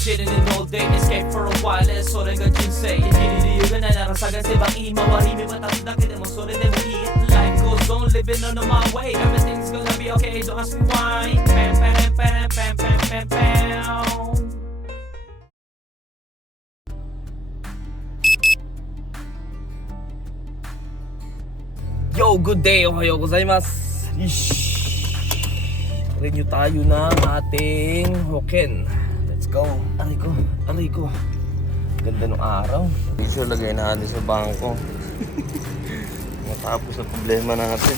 chilling in all day, escape for a while, それが人生生きる理由がないなら探せばいい周り見渡すだけでもそれでもいい Life goes on, living on my way Everything's gonna be okay, don't ask me why Pam, pam, pam, pam, pam, pam, pam Yo, good day! Ohayo gozaimasu! Renew tayo ng ating Hoken. Let's go! Aray ko. Ganda ng araw. Dito lagay natin sa bangko. Matapos sa problema natin.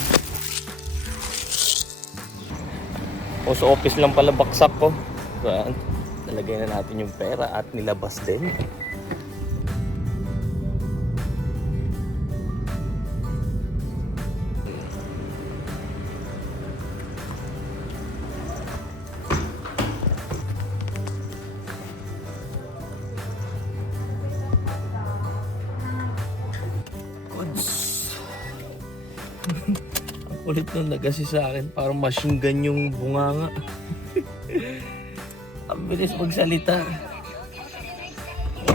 O sa office lang pala baksak ko. Saan? Nalagay na natin yung pera at nilabas din. Ang kulit nung nagasi sa akin, parang machine gun yung bunganga. Ang bilis magsalita.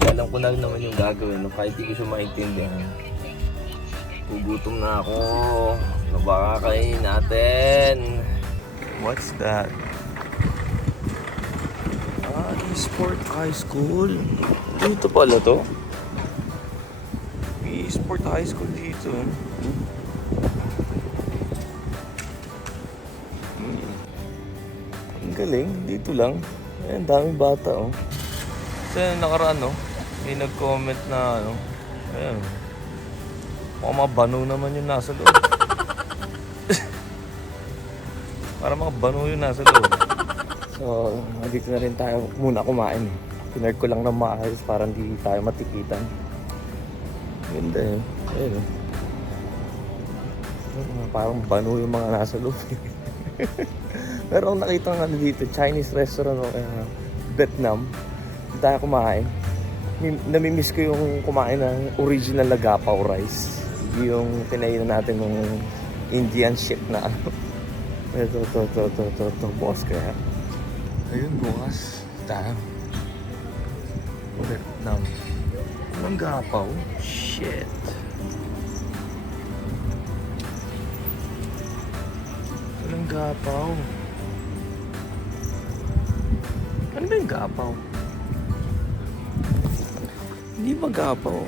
Alam ko na naman yung gagawin, no? Kahit di ko siya maintindihan. Gugutom na ako. Ano ba kakainin natin? What's that? Esport High School. Dito pala to? Esport High School dito. Ang galing, dito lang. Ayan, daming bata, oh. Kasi nakaraan, no? May nag-comment na, ano, ayan. Mukhang mga bano naman yung nasa loob. Para mga bano yung nasa loob. So, dito na rin tayo muna kumain, eh. Pinard ko lang ng maayos para hindi tayo matikitan. Ganda, eh. Ayan, parang bano yung mga nasa loob. Pero ang nakita nga dito, Chinese restaurant o Vietnam. Hindi tayo kumain. Namimiss ko yung kumain ng original na gapaw rice. Yung pinainan natin ng Indian shit na ano. Ito, boss kaya. Ayun, bukas tayo. Vietnam. Anong gapaw? Shit. Anong gapaw? Ano ba yung gapaw? Hindi ba gapaw?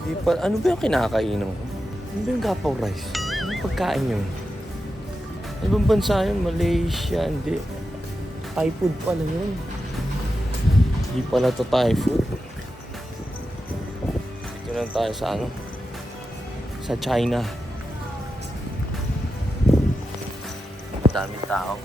Hindi pa. Ano ba yung kinakainan ko? Ano ba yung gapaw rice? Anong pagkain yun? Ano bang bansa yun? Malaysia? Hindi. Thai food pala yun. Hindi pala to Thai food. Dito lang tayo sa ano? Sa China. Daming tao.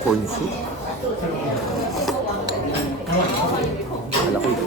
Corn soup. Wala ko ito.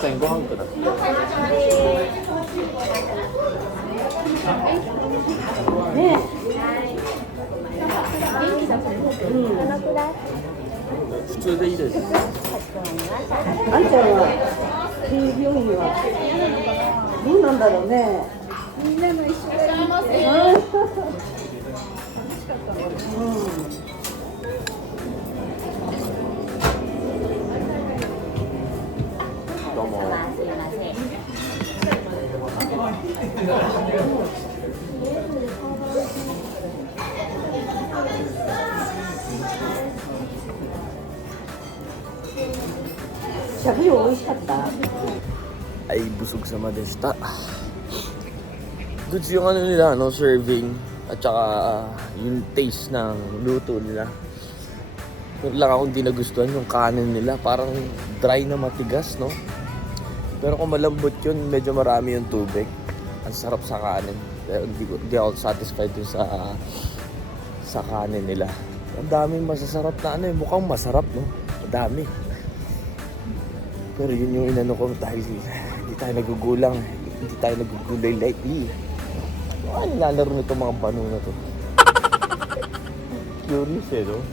ません。ご飯ください。ね普通でいいです。あんちゃんは病院はどうなんだろうね。みんなの一緒どうも。しゃぶよ美味しかった。Ay, busog sama deした. Goods yung ano nila, no, serving at saka yung taste ng luto nila. Yung lang akong di nagustuhan yung kanin nila, parang dry na matigas, no? Pero kung malambot yun, medyo marami yung tubig. Ang sarap sa kanin. Pero di ako satisfied dun sa kanin nila. Ang daming masasarap na ano eh, mukhang masarap, no? Madami. Pero yun yung inano ko dahil hindi tayo nagugulang, hindi tayo nagugulay lately. Ano nilalaro nito mga bano na to? Curious eh, no?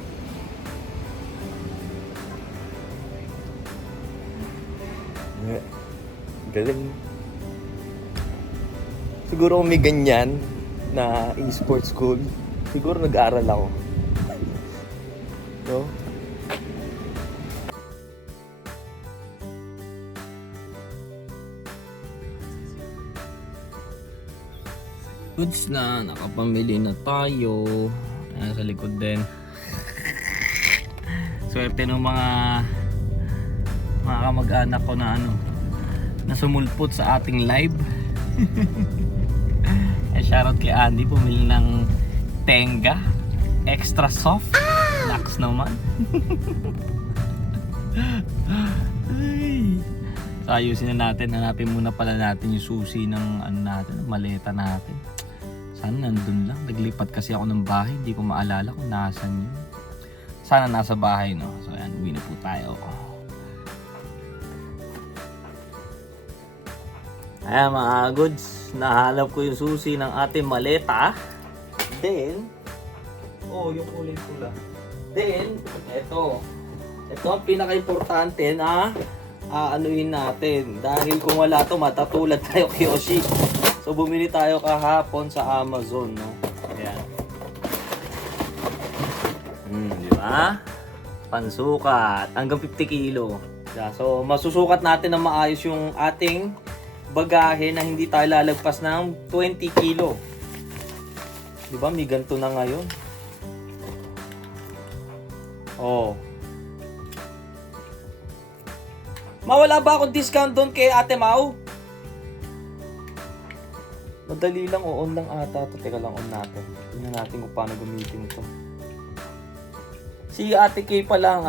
Yeah. Galing. Siguro kung may ganyan na e-sports school, siguro nag-aaral ako. No? Goods na, nakapamili na tayo. Ayan, sa likod din. Swerte ng mga kamag-anak ko na ano, na sumulpot sa ating live. Shoutout kay Andy, pumili ng Tenga extra soft. Naks naman. So ayusin na natin, hanapin muna pala natin yung susi ng ano natin, maleta natin. Sana nandun lang. Naglipat kasi ako ng bahay. Hindi ko maalala kung nasan yun. Sana nasa bahay, no? So, ayan. Uwi na po tayo. Ayan, mga goods. Nahanap ko yung susi ng ating maleta. Then, yung kulay pula. Then, eto. Ito ang pinaka-importante na aanuhin natin. Dahil kung wala to, matatulad tayo kay Yoshi. So bumili tayo kahapon sa Amazon, no? Ayan. Di ba? Pansukat. Hanggang 50 kilo. Yeah, so masusukat natin na maayos yung ating bagahe na hindi tayo lalagpas ng 20 kilo. Di ba? May ganito na ngayon. Mawala ba akong discount doon kay Ate Mau? Madali lang, on lang ata ito. Teka lang, on natin. Tingnan natin kung paano gamitin ito. Si Ate Kay pa lang,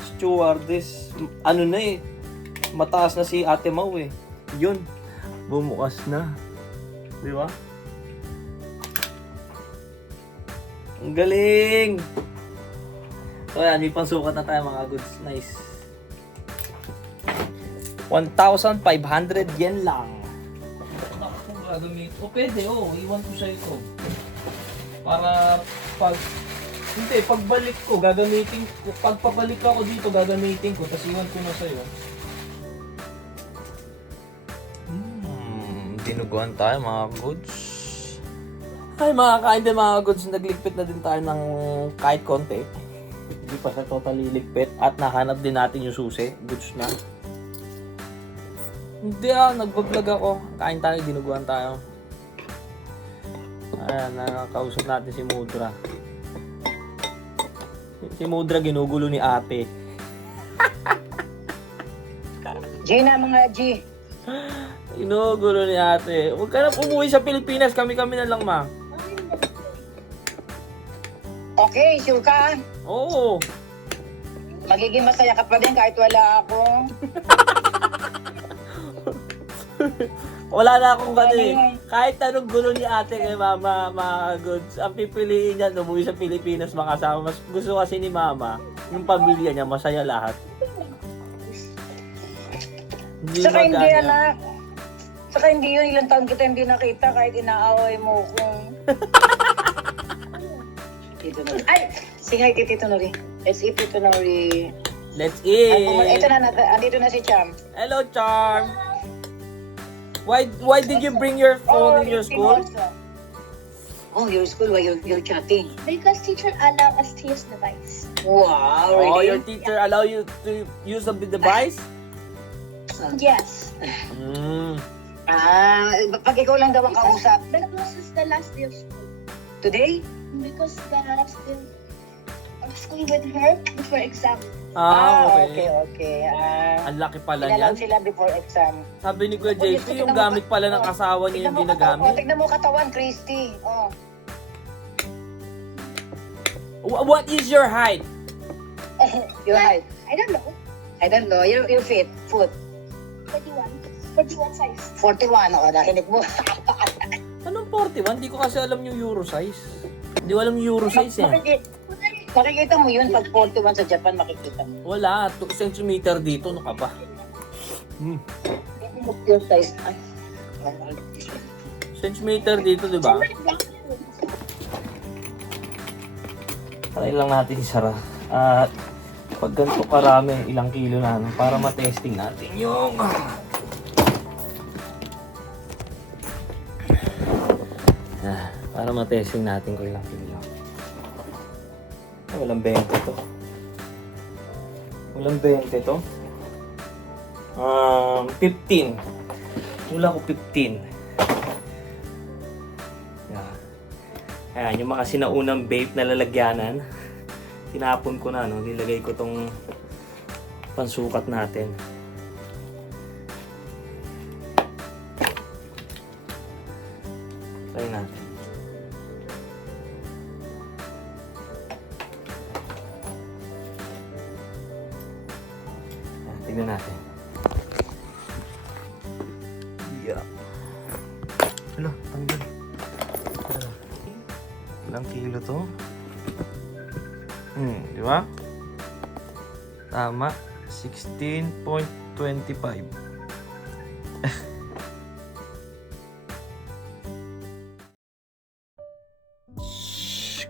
stewardess. Ano na eh. Mataas na si Ate Mau eh. Yun. Bumukas na. Di ba? Ang galing! So yan, may pansukat na tayo mga goods. Nice. 1,500 yen lang. Gagamit. O pwede, iwan ko siya ito. Para pagbalik ko, gagamitin ko. Pagpabalik ako dito, gagamitin ko. Tapos iwan ko na sa'yo. Dinuguan tayo mga goods. Ay mga kain din mga goods, nagligpit na din tayo ng kahit konti. Hindi pa siya totally ligpit. At nahanap din natin yung susi. Goods na. Hindi nagbablog ako. Kain tayo, dinuguan tayo. Ayan, nakakausap natin si Mudra. Si Mudra ginugulo ni ate. G na mga G. Ginugulo ni ate. Huwag ka na umuwi sa Pilipinas. Kami-kami na lang, ma. Okay, sure ka? Oo. Magiging masaya ka pa din kahit wala ako. Wala na akong kahit anong gulo ni ate kay mama, mga goods, ang pipiliin niya umuwi sa Pilipinas makasama. Mas gusto kasi ni mama, yung pamilya niya masaya lahat. Hindi Saka hindi magana. anak. Saka hindi yun, ilang taon kita hindi nakita kahit inaaway mo kung... Tito Nori. Ay! Say hi kay Tito Nori. Let's eat Tito Nori. Let's Ito eat! na, andito na si Cham. Hello, Charm! Why did you bring your phone in your school? Oh, your school, why you're chatting? Because teacher allow us to use device. Wow, Oh, really? your teacher allow you to use the device? Yes. Mm. Pag ikaw lang daw ang kausap. But this is the last day of school. Today? Because the last day of school with her before exam. Okay. Ang laki pala Pinalaw niyan. sila before exam. Sabi ni Kuya Oh, Diyos JP, ko, yung tignan mo gamit ka- pala ng asawa niya yung ginagamit. Tignan mo katawan, Christy. Oh. What is your height? Your height. I don't know. I don't know. Your feet. Foot. 41. 41 size. 41. O, nakinig mo. Anong 41? Di ko kasi alam yung euro size. Hindi ko alam yung euro size eh. Makikita mo yun pag 41 sa Japan, makikita mo. Wala, 2 cm dito, ano ka ba? Your size. Ay. Centimeter dito, di ba? Try lang natin isara. At pag ganito karami, ilang kilo na, no? Para matesting natin yung... para matesting natin kung ilang kilo. Ay, walang 20 to. Walang 20 to. 15. Wala ko 15. Yeah. Ayan, yung mga sinaunang vape na lalagyanan. Tinapon ko na, no? Nilagay ko tong pansukat natin. Try natin. Ayan, tignan natin. Yeah. Ano, tanggal. Ilang kilo to? Di ba? Tama. 16.25.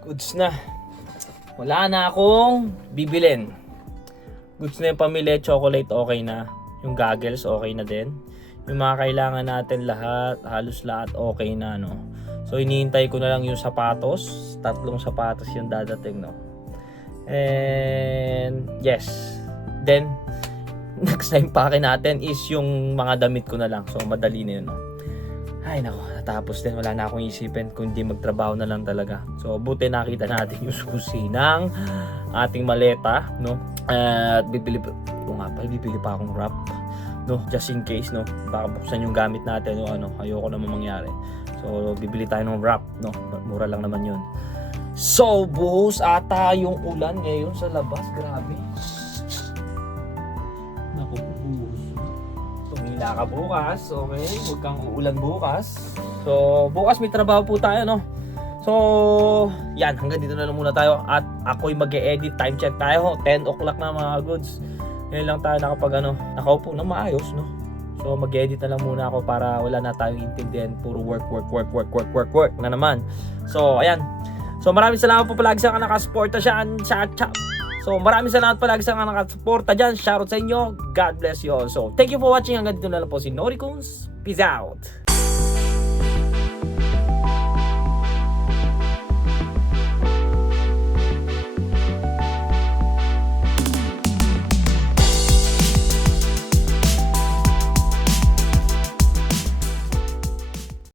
Goods na. Wala na akong bibilin. Goods na yung pamili, chocolate okay na. Yung goggles okay na din. Yung mga kailangan natin lahat, halos lahat okay na, no. So hinihintay ko na lang yung sapatos. 3 sapatos yung dadating, no. And yes. Then next time pake natin is yung mga damit ko na lang. So madali na yun, no. Ay nako, natapos din. Wala na akong isipin kundi magtrabaho na lang talaga. So buti nakita natin yung susi ng ating maleta, no. At bibili pa akong wrap, no, just in case, no, baka buksan yung gamit natin, no, ano, ayoko naman mangyari. So bibili tayo ng wrap, no, mura lang naman yun. So buhos ata yung ulan ngayon sa labas, grabe. Naku, buhos. Tumila ka bukas, okay, huwag kang uulan bukas. So bukas may trabaho po tayo, no. So yan, hanggang dito na lang muna tayo. At ako'y mag-e-edit, time check tayo, 10 o'clock na mga goods. Ngayon lang tayo nakaupo na maayos, no. So mag-edit na lang muna ako para wala na tayong intindihan, puro work na naman. So ayan. So maraming salamat po palagi sa mga nakasuporta dyan. So maraming salamat palagi sa mga nakasuporta dyan. Shoutout sa inyo. God bless you all. So thank you for watching. Hanggang dito na lang po si Nori Coons. Peace out.